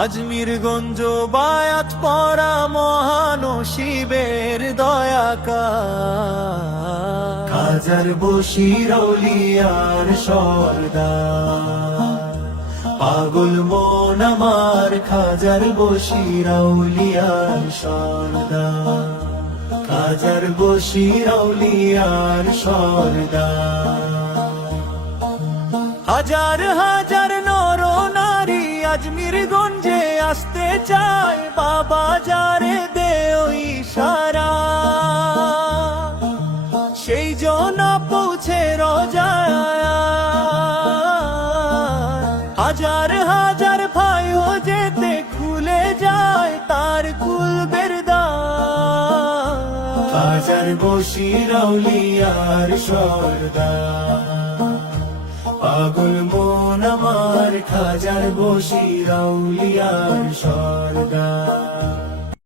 আজমিরগঞ্জ বায়াত পরা মহানসিবের দয়াকার খাজার বশির আউলিয়ার সরদার পাগল মন আমার খাজার বশির আউলিয়ার সরদার খাজার বশির আউলিয়ার সরদার হাজার হাজার নর নারী আজমিরগঞ্জে আসতে চায় বাবা যারে দেও ইশারা সেই জন পৌঁছে রোজায় হাজার হাজার ভাইও যেতে খুলে যায় তার কুলবের দ্বার খাজার বশির আউলিয়ার সরদার পাগল মন আমার খাজার বশির আউলিয়ার সরদার।